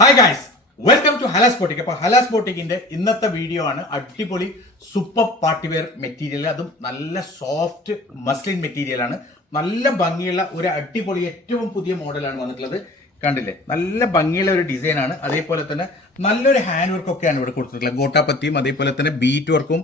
Hi guys, welcome to Halas boutique. അപ്പോൾ ഹലാസ് ബോട്ടിക്കിന്റെ ഇന്നത്തെ video ആണ് അടിപൊളി സൂപ്പർ പാർട്ടി വെയർ മെറ്റീരിയൽ. അതും നല്ല സോഫ്റ്റ് മസ്ലിൻ മെറ്റീരിയൽ ആണ്. നല്ല ഭംഗിയുള്ള ഒരു അടിപൊളി ഏറ്റവും പുതിയ മോഡലാണ് വന്നിട്ടുള്ളത്. കണ്ടില്ലേ, നല്ല ഭംഗിയുള്ള ഒരു ഡിസൈൻ ആണ്. അതേപോലെ തന്നെ നല്ലൊരു ഹാൻഡ് വർക്ക് ഒക്കെയാണ് ഇവിടെ കൊടുത്തിട്ടുള്ളത്. ഗോട്ടാപ്പത്തിയും അതേപോലെ തന്നെ ബീറ്റ് വർക്കും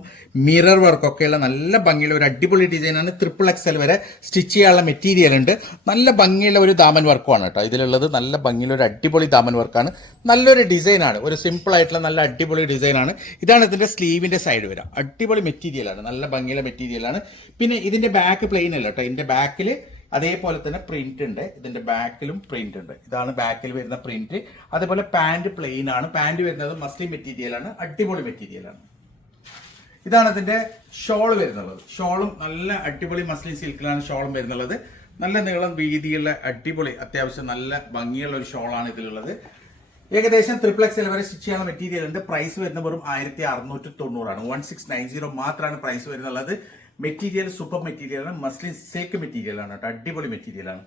മിറർ വർക്കും ഒക്കെയുള്ള നല്ല ഭംഗിയുള്ള ഒരു അടിപൊളി ഡിസൈനാണ്. XXL വരെ സ്റ്റിച്ച് ചെയ്യാനുള്ള മെറ്റീരിയൽ ഉണ്ട്. നല്ല ഭംഗിയുള്ള ഒരു ദാമൻ വർക്കുമാണ് കേട്ടോ ഇതിലുള്ളത്. നല്ല ഭംഗിയുള്ള ഒരു അടിപൊളി ദാമൻ വർക്കാണ്. നല്ലൊരു ഡിസൈനാണ്, ഒരു സിമ്പിൾ ആയിട്ടുള്ള നല്ല അടിപൊളി ഡിസൈനാണ്. ഇതാണ് ഇതിന്റെ സ്ലീവിന്റെ സൈഡ് വരിക. അടിപൊളി മെറ്റീരിയലാണ്, നല്ല ഭംഗിയുള്ള മെറ്റീരിയലാണ്. പിന്നെ ഇതിന്റെ ബാക്ക് പ്ലെയിൻ അല്ല കേട്ടോ, ഇതിന്റെ ബാക്കിൽ അതേപോലെ തന്നെ പ്രിന്റ് ഉണ്ട്. ഇതിന്റെ ബാക്കിലും പ്രിന്റ് ഉണ്ട്. ഇതാണ് ബാക്കിൽ വരുന്ന പ്രിന്റ്. അതേപോലെ പാന്റ് പ്ലെയിൻ ആണ്. പാന്റ് വരുന്നത് മസ്ലിൻ മെറ്റീരിയൽ ആണ്, അടിപൊളി മെറ്റീരിയൽ ആണ്. ഇതാണ് ഇതിന്റെ ഷോൾ വരുന്നത്. ഷോളും നല്ല അടിപൊളി മസ്ലിൻ സിൽക്കിലാണ് ഷോളും വരുന്നുള്ളത്. നല്ല നീളം വീതിയുള്ള അടിപൊളി അത്യാവശ്യം നല്ല ഭംഗിയുള്ള ഒരു ഷോളാണ് ഇതിലുള്ളത്. ഏകദേശം XXL വരെ സ്റ്റിച്ച് ചെയ്യാനുള്ള മെറ്റീരിയൽ ഉണ്ട്. പ്രൈസ് വരുന്ന വെറും 1690 1690 മാത്രമാണ് പ്രൈസ് വരുന്നുള്ളത്. മെറ്റീരിയൽ സൂപ്പർ മെറ്റീരിയൽ ആണ്, മസ്ലിൻ സിൽക്ക് മെറ്റീരിയൽ ആണ് കേട്ടോ, അടിപൊളി മെറ്റീരിയൽ ആണ്.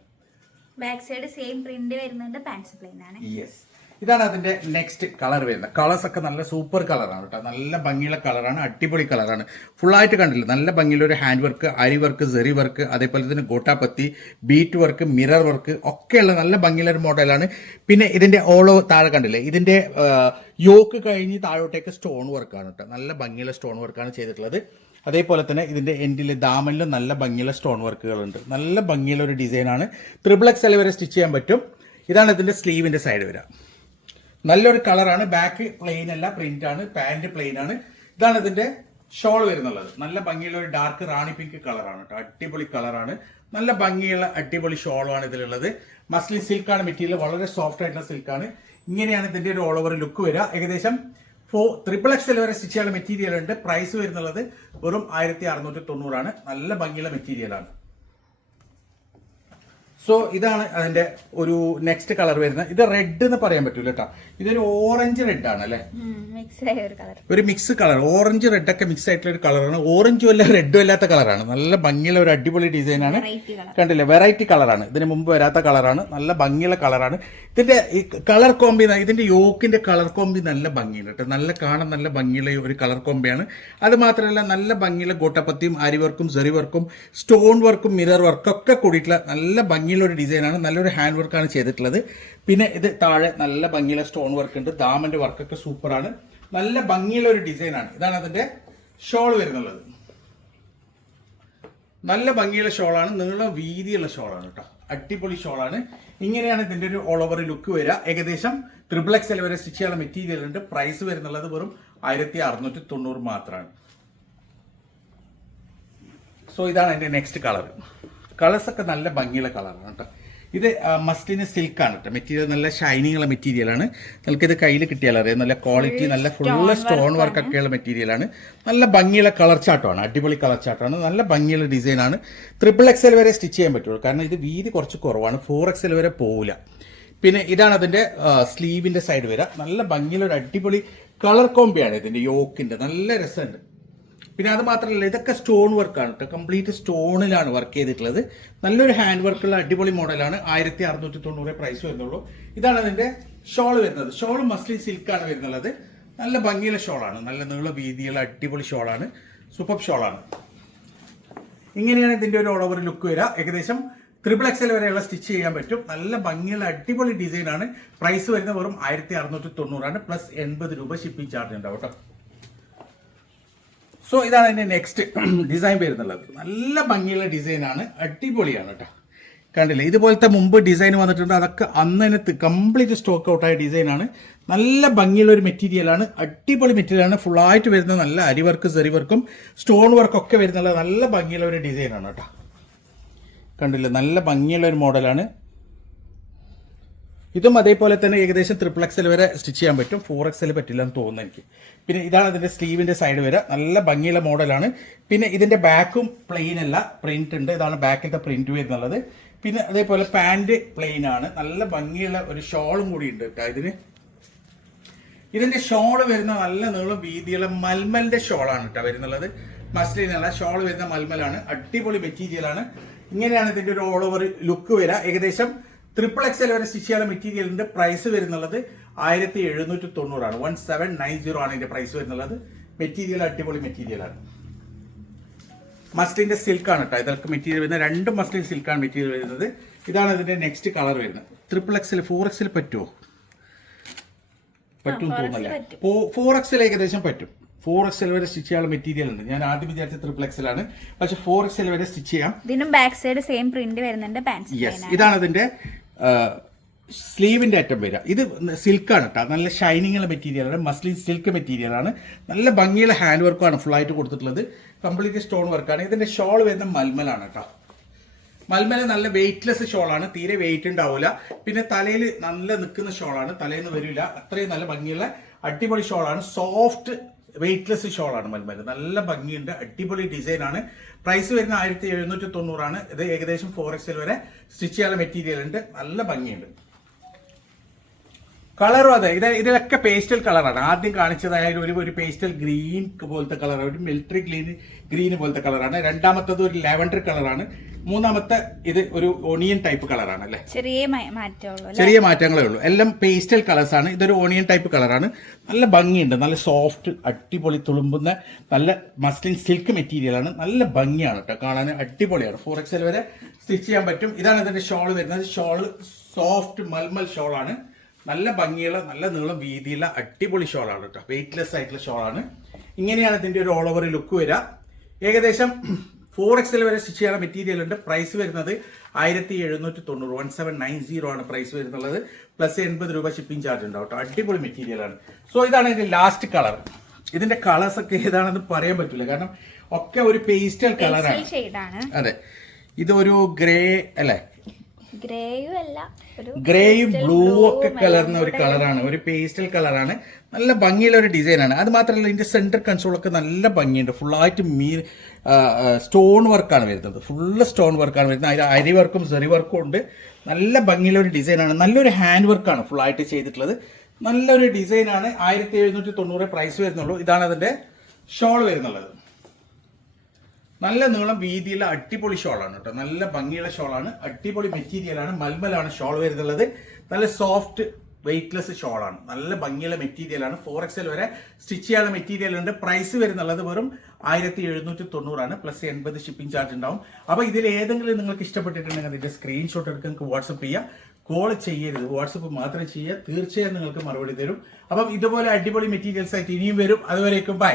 ബാക്ക് സൈഡ് സെയിം പ്രിന്റ് വരുന്നുണ്ട്, പാൻസ് പ്ലെയിൻ ആണ്. യെസ്, ഇതാണ് അതിന്റെ നെക്സ്റ്റ് കളർ വരുന്നത്. കളേഴ്സ് ഒക്കെ നല്ല സൂപ്പർ കളറാണ് കേട്ടോ, നല്ല ഭംഗിയുള്ള കളറാണ്, അടിപൊളി കളറാണ്. ഫുള്ളായിട്ട് കണ്ടില്ല, നല്ല ഭംഗിയുള്ള ഒരു ഹാൻഡ് വർക്ക്, അരി വർക്ക്, സെറി വർക്ക്, അതേപോലെ തന്നെ ഗോട്ടാപ്പത്തി, ബീറ്റ് വർക്ക്, മിറർ വർക്ക് ഒക്കെയുള്ള നല്ല ഭംഗിയുള്ള ഒരു മോഡലാണ്. പിന്നെ ഇതിന്റെ ഓളോ താഴെ കണ്ടില്ലേ, ഇതിന്റെ യോക്ക് കഴിഞ്ഞ് താഴോട്ടേക്ക് സ്റ്റോൺ വർക്കാണ് കേട്ടോ, നല്ല ഭംഗിയുള്ള സ്റ്റോൺ വർക്കാണ് ചെയ്തിട്ടുള്ളത്. അതേപോലെ തന്നെ ഇതിന്റെ എൻഡിൽ ദാമനിലും നല്ല ഭംഗിയുള്ള സ്റ്റോൺ വർക്കുകളുണ്ട്. നല്ല ഭംഗിയുള്ള ഒരു ഡിസൈനാണ്. XXL വരെ സ്റ്റിച്ച് ചെയ്യാൻ പറ്റും. ഇതാണ് ഇതിന്റെ സ്ലീവിന്റെ സൈഡ് വരിക. നല്ലൊരു കളറാണ്. ബാക്ക് പ്ലെയിൻ അല്ല, പ്രിന്റ് ആണ്. പാന്റ് പ്ലെയിൻ ആണ്. ഇതാണ് ഇതിന്റെ ഷോൾ വരുന്നുള്ളത്. നല്ല ഭംഗിയുള്ള ഒരു ഡാർക്ക് റാണി പിങ്ക് കളറാണ് കേട്ടോ, അടിപൊളി കളറാണ്. നല്ല ഭംഗിയുള്ള അടിപൊളി ഷോളാണ് ഇതിലുള്ളത്. മസ്ലിൻ സിൽക്കാണ് മെറ്റീരിയൽ, വളരെ സോഫ്റ്റ് ആയിട്ടുള്ള സിൽക്കാണ്. ഇങ്ങനെയാണ് ഇതിന്റെ ഒരു ഓൾ ഓവർ ലുക്ക് വരിക. ഏകദേശം XXL വരെ സ്റ്റിച്ച് ചെയ്യാനുള്ള മെറ്റീരിയൽ ഉണ്ട്. പ്രൈസ് വരുന്നുള്ളത് വെറും 1690 ആണ്. നല്ല ഭംഗിയുള്ള മെറ്റീരിയലാണ്. സോ ഇതാണ് അതിന്റെ ഒരു നെക്സ്റ്റ് കളർ വരുന്നത്. ഇത് റെഡ് എന്ന് പറയാൻ പറ്റൂല കേട്ടോ, ഇതൊരു ഓറഞ്ച് റെഡ് ആണ് അല്ലെ, ഒരു മിക്സ് കളർ. ഓറഞ്ച് റെഡ് ഒക്കെ മിക്സ് ആയിട്ടുള്ള ഒരു കളറാണ്. ഓറഞ്ചും അല്ല റെഡും അല്ലാത്ത കളറാണ്. നല്ല ഭംഗിയുള്ള ഒരു അടിപൊളി ഡിസൈനാണ്. കണ്ടില്ലേ, വെറൈറ്റി കളറാണ്. ഇതിന് മുമ്പ് വരാത്ത കളറാണ്. നല്ല ഭംഗിയുള്ള കളറാണ്. ഇതിന്റെ ഈ കളർ കോമ്പി, ഇതിന്റെ യോക്കിന്റെ കളർ കോമ്പി നല്ല ഭംഗിയുണ്ട് കേട്ടോ, നല്ല കാണാൻ നല്ല ഭംഗിയുള്ള ഒരു കളർ കോമ്പിയാണ്. അത് മാത്രമല്ല നല്ല ഭംഗിയുള്ള ഗോട്ടപ്പത്തിയും അരി വർക്കും സെറി വർക്കും സ്റ്റോൺ വർക്കും മിറർ വർക്കും ഒക്കെ കൂടിയിട്ടുള്ള നല്ല ഭംഗിയുള്ള ഒരു ഡിസൈനാണ്. നല്ലൊരു ഹാൻഡ് വർക്കാണ് ചെയ്തിട്ടുള്ളത്. പിന്നെ ഇത് താഴെ നല്ല ഭംഗിയുള്ള സ്റ്റോൺ വർക്ക് ഉണ്ട്. ദാമന്റെ വർക്കൊക്കെ സൂപ്പറാണ്. നല്ല ഭംഗിയുള്ള ഒരു ഡിസൈനാണ്. ഇതാണ് അതിന്റെ ഷോൾ വരുന്നുള്ളത്. നല്ല ഭംഗിയുള്ള ഷോളാണ്, നീളം വീതിയുള്ള ഷോളാണ് കേട്ടോ, അടിപൊളി ഷോളാണ്. ഇങ്ങനെയാണ് ഇതിന്റെ ഒരു ഓൾ ഓവർ ലുക്ക് വരിക. ഏകദേശം XXL വരെ സ്റ്റിച്ച് ചെയ്യാനുള്ള മെറ്റീരിയൽ ഉണ്ട്. പ്രൈസ് വരുന്നുള്ളത് വെറും 1690 മാത്രമാണ്. സോ ഇതാണ് അതിന്റെ നെക്സ്റ്റ് കളർ. കളേഴ്സ് ഒക്കെ നല്ല ഭംഗിയുള്ള കളറാണ് കേട്ടോ. ഇത് മസ്ലിന് സിൽക്കാണ് കേട്ടോ, മെറ്റീരിയൽ നല്ല ഷൈനിങ് ഉള്ള മെറ്റീരിയലാണ്. നിങ്ങൾക്കിത് കയ്യിൽ കിട്ടിയാൽ അറിയാം, നല്ല ക്വാളിറ്റി, നല്ല ഫുള്ള് സ്റ്റോൺ വർക്ക് ഒക്കെയുള്ള മെറ്റീരിയലാണ്. നല്ല ഭംഗിയുള്ള കളർ ചാട്ടമാണ്, അടിപൊളി കളർ ചാട്ടമാണ്. നല്ല ഭംഗിയുള്ള ഡിസൈനാണ്. XXL വരെ സ്റ്റിച്ച് ചെയ്യാൻ പറ്റുള്ളൂ, കാരണം ഇത് വീതി കുറച്ച് കുറവാണ്. 4XL വരെ പോവില്ല. പിന്നെ ഇതാണ് അതിന്റെ സ്ലീവിന്റെ സൈഡ് വരിക. നല്ല ഭംഗിയുള്ള ഒരു അടിപൊളി കളർ കോമ്പിയാണ് ഇതിന്റെ യോക്കിന്റെ, നല്ല രസമുണ്ട്. പിന്നെ അത് മാത്രമല്ല, ഇതൊക്കെ സ്റ്റോൺ വർക്കാണ് കേട്ടോ, കംപ്ലീറ്റ് സ്റ്റോണിലാണ് വർക്ക് ചെയ്തിട്ടുള്ളത്. നല്ലൊരു ഹാൻഡ് വർക്കുള്ള അടിപൊളി മോഡലാണ്. 1690 പ്രൈസ് വരുന്നുള്ളൂ. ഇതാണ് അതിന്റെ ഷോൾ വരുന്നത്. ഷോൾ മസ്ലിൻ സിൽക്കാണ് വരുന്നുള്ളത്. നല്ല ഭംഗിയുള്ള ഷോളാണ്, നല്ല നീള വീതിയുള്ള അടിപൊളി ഷോളാണ്, സൂപ്പർ ഷോളാണ്. ഇങ്ങനെയാണ് ഇതിന്റെ ഒരു ഓൾ ഓവർ ലുക്ക് വരിക. ഏകദേശം XXL വരെയുള്ള സ്റ്റിച്ച് ചെയ്യാൻ പറ്റും. നല്ല ഭംഗിയുള്ള അടിപൊളി ഡിസൈനാണ്. പ്രൈസ് വരുന്നത് വെറും 1690 ആണ്. പ്ലസ് 80 രൂപ ഷിപ്പിംഗ് ചാർജ് ഉണ്ടാവും കേട്ടോ. സോ ഇതാണ് അതിന്റെ നെക്സ്റ്റ് ഡിസൈൻ വരുന്നുള്ളത്. നല്ല ഭംഗിയുള്ള ഡിസൈനാണ്, അടിപൊളിയാണ് കേട്ടോ. കണ്ടില്ലേ, ഇതുപോലത്തെ മുമ്പ് ഡിസൈൻ വന്നിട്ടുണ്ട്. അതൊക്കെ അന്ന് തന്നെ കംപ്ലീറ്റ് സ്റ്റോക്ക് ഔട്ടായ ഡിസൈനാണ്. നല്ല ഭംഗിയുള്ള ഒരു മെറ്റീരിയലാണ്, അടിപൊളി മെറ്റീരിയലാണ്. ഫുള്ളായിട്ട് വരുന്ന നല്ല അരി വർക്ക്, സെറി വർക്കും സ്റ്റോൺ വർക്കും ഒക്കെ വരുന്നുള്ള നല്ല ഭംഗിയുള്ള ഒരു ഡിസൈനാണ് കേട്ടോ. കണ്ടില്ലേ, നല്ല ഭംഗിയുള്ള ഒരു മോഡലാണ്. ഇതും അതേപോലെ തന്നെ ഏകദേശം XXL വരെ സ്റ്റിച്ച് ചെയ്യാൻ പറ്റും. 4XL പറ്റില്ല എന്ന് തോന്നുന്നു എനിക്ക്. പിന്നെ ഇതാണ് അതിന്റെ സ്ലീവിന്റെ സൈഡ് വരെ. നല്ല ഭംഗിയുള്ള മോഡലാണ്. പിന്നെ ഇതിന്റെ ബാക്കും പ്ലെയിൻ അല്ല, പ്രിന്റ് ഉണ്ട്. ഇതാണ് ബാക്കിലത്തെ പ്രിന്റ് വരുന്നുള്ളത്. പിന്നെ അതേപോലെ പാന്റ് പ്ലെയിൻ ആണ്. നല്ല ഭംഗിയുള്ള ഒരു ഷോളും കൂടി ഉണ്ട് കേട്ടോ ഇതിന്. ഇതിന്റെ ഷോള് വരുന്ന നല്ല നീളം വീതിയുള്ള മൽമലിന്റെ ഷോളാണ് കേട്ടോ വരുന്നുള്ളത്. മസ്ലിൻ അല്ല, ഷോൾ വരുന്ന മൽമലാണ്. അടിപൊളി മെറ്റീരിയലാണ്. ഇങ്ങനെയാണ് ഇതിന്റെ ഒരു ഓൾ ഓവർ ലുക്ക് വരിക. ഏകദേശം XXL വരെ സ്റ്റിച്ച് ചെയ്യാനുള്ള മെറ്റീരിയലിന്റെ പ്രൈസ് വരുന്നുള്ളത് 1790 1790 ആണ് ഇതിന്റെ പ്രൈസ് വരുന്നുള്ളത്. മെറ്റീരിയൽ അടിപൊളി മെറ്റീരിയലാണ്. മസ്ലിന്റെ സിൽക്ക് ആണ് കേട്ടോ ഇതൊക്കെ മെറ്റീരിയൽ വരുന്നത്. 2 മസ്ലിൻ സിൽക്കാണ് മെറ്റീരിയൽ വരുന്നത്. ഇതാണ് ഇതിന്റെ നെക്സ്റ്റ് കളർ വരുന്നത്. XXL 4XL പറ്റുമോ? പറ്റും തോന്നല്ലേ? 4XL ഏകദേശം പറ്റും. 4XL വരെ സ്റ്റിച്ച് ചെയ്യാനുള്ള മെറ്റീരിയൽ ഉണ്ട്. ഞാൻ ആദ്യം വിചാരിച്ച XXL ആണ്, പക്ഷെ 4XL വരെ സ്റ്റിച്ച് ചെയ്യാം. ഇതിനും ബാക്ക് സൈഡ് സെയിം പ്രിന്റ് വരുന്നുണ്ട്. യെസ്, ഇതാണ് ഇതിന്റെ സ്ലീവിന്റെ അറ്റം വരിക. ഇത് സിൽക്കാണ് കേട്ടോ, നല്ല ഷൈനിങ് ഉള്ള മെറ്റീരിയലാണ്. മസ്ലിൻ സിൽക്ക് മെറ്റീരിയലാണ്. നല്ല ഭംഗിയുള്ള ഹാൻഡ് വർക്കാണ് ഫുൾ ആയിട്ട് കൊടുത്തിട്ടുള്ളത്. കംപ്ലീറ്റ് സ്റ്റോൺ വർക്കാണ്. ഇതിന്റെ ഷോൾ വരുന്ന മൽമലാണ് കേട്ടോ. മൽമല നല്ല വെയിറ്റ്ലെസ് ഷോളാണ്, തീരെ വെയിറ്റ് ഉണ്ടാവില്ല. പിന്നെ തലയിൽ നല്ല നിൽക്കുന്ന ഷോളാണ്, തലയിൽ നിന്ന് വരില്ല. അത്രയും നല്ല ഭംഗിയുള്ള അടിപൊളി ഷോളാണ്. സോഫ്റ്റ് വെയിറ്റ്ലെസ് ഷോളാണ് മൽമല. നല്ല ഭംഗിയുണ്ട്, അടിപൊളി ഡിസൈനാണ്. പ്രൈസ് വരുന്ന 1790 ആണ്. ഇത് ഏകദേശം 4XL വരെ സ്റ്റിച്ച് ചെയ്യാനുള്ള മെറ്റീരിയൽ ഉണ്ട്. നല്ല ഭംഗിയുണ്ട്. കളറും അതെ, ഇതിലൊക്കെ പേസ്റ്റൽ കളറാണ്. ആദ്യം കാണിച്ചതായ ഒരു പേസ്റ്റൽ ഗ്രീൻ പോലത്തെ കളർ, ഒരു മിലിറ്ററി ഗ്രീൻ പോലത്തെ കളറാണ്. രണ്ടാമത്തത് ഒരു ലാവൻഡർ കളറാണ്. മൂന്നാമത്തെ ഇത് ഒരു ഓണിയൻ ടൈപ്പ് കളറാണ് അല്ലേ? ചെറിയ മാറ്റങ്ങളേ ഉള്ളൂ. എല്ലാം പേസ്റ്റൽ കളേഴ്സ് ആണ്. ഇതൊരു ഓണിയൻ ടൈപ്പ് കളറാണ്. നല്ല ഭംഗിയുണ്ട്, നല്ല സോഫ്റ്റ് അടിപൊളി തുളുമ്പുന്ന നല്ല മസ്ലിൻ സിൽക്ക് മെറ്റീരിയൽ ആണ്. നല്ല ഭംഗിയാണ് കേട്ടോ, കാണാൻ അടിപൊളിയാണ്. 4XL വരെ സ്റ്റിച്ച് ചെയ്യാൻ പറ്റും. ഇതാണ് ഇതിന്റെ ഷോൾ വരുന്നത്. ഷോള് സോഫ്റ്റ് മൽമൽ ഷോളാണ്. നല്ല ഭംഗിയുള്ള നല്ല നീളം വീതിയുള്ള അടിപൊളി ഷോളാണ് കേട്ടോ. വെയിറ്റ്ലെസ് ആയിട്ടുള്ള ഷോളാണ്. ഇങ്ങനെയാണ് ഇതിന്റെ ഒരു ഓൾ ഓവർ ലുക്ക് വരിക. ഏകദേശം 4XL വരെ സ്റ്റിച്ച് ചെയ്യാനുള്ള മെറ്റീരിയൽ ഉണ്ട്. പ്രൈസ് വരുന്നത് 1790 1790 ആണ് പ്രൈസ് വരുന്നുള്ളത്. പ്ലസ് 80 രൂപ ഷിപ്പിംഗ് ചാർജ് ഉണ്ടാവും കേട്ടോ. അടിപൊളി മെറ്റീരിയലാണ്. സോ ഇതാണ് ഇതിന്റെ ലാസ്റ്റ് കളർ. ഇതിന്റെ കളേഴ്സ് ഒക്കെ ഏതാണെന്ന് പറയാൻ പറ്റില്ല, കാരണം ഒക്കെ ഒരു പേസ്റ്റൽ കളറാണ്. അതെ, ഇതൊരു ഗ്രേ അല്ലേ, ഗ്രേയും ബ്ലൂ ഒക്കെ കലർന്ന ഒരു കളറാണ്, ഒരു പേസ്റ്റൽ കളറാണ്. നല്ല ഭംഗിയുള്ള ഒരു ഡിസൈനാണ്. അത് മാത്രമല്ല ഇതിന്റെ സെന്റർ കൺസോളൊക്കെ നല്ല ഭംഗിയുണ്ട്. ഫുള്ളായിട്ട് സ്റ്റോൺ വർക്കാണ് വരുന്നത്. ഫുള്ള് സ്റ്റോൺ വർക്കാണ് വരുന്നത്. അതിൽ അരി വർക്കും സെറി വർക്കും ഉണ്ട്. നല്ല ഭംഗിയുള്ള ഒരു ഡിസൈനാണ്. നല്ലൊരു ഹാൻഡ് വർക്കാണ് ഫുള്ളായിട്ട് ചെയ്തിട്ടുള്ളത്. നല്ലൊരു ഡിസൈനാണ്. 1790 പ്രൈസ് വരുന്നുള്ളൂ. ഇതാണ് അതിന്റെ ഷോൾ വരുന്നുള്ളത്. നല്ല നീളം വീതിയുള്ള അടിപൊളി ഷോളാണ് കേട്ടോ. നല്ല ഭംഗിയുള്ള ഷോളാണ്. അടിപൊളി മെറ്റീരിയലാണ്. മൽമലാണ് ഷോൾ വരുന്നുള്ളത്. നല്ല സോഫ്റ്റ് വെയിറ്റ്ലെസ് ഷോളാണ്. നല്ല ഭംഗിയുള്ള മെറ്റീരിയലാണ്. 4XL വരെ സ്റ്റിച്ച് ചെയ്യാനുള്ള മെറ്റീരിയൽ ഉണ്ട്. പ്രൈസ് വരുന്നുള്ളത് വെറും 1790 ആണ്. പ്ലസ് 80 ഷിപ്പിംഗ് ചാർജ് ഉണ്ടാവും. അപ്പൊ ഇതിൽ ഏതെങ്കിലും നിങ്ങൾക്ക് ഇഷ്ടപ്പെട്ടിട്ടുണ്ടെങ്കിൽ അതിന്റെ സ്ക്രീൻഷോട്ട് എടുക്കാൻ നിങ്ങൾക്ക് വാട്സപ്പ് ചെയ്യാം. കോൾ ചെയ്യരുത്, വാട്സപ്പ് മാത്രം ചെയ്യുക. തീർച്ചയായും നിങ്ങൾക്ക് മറുപടി തരും. അപ്പം ഇതുപോലെ അടിപൊളി മെറ്റീരിയൽസ് ആയിട്ട് ഇനിയും വരും. അതുവരേക്കും ബൈ.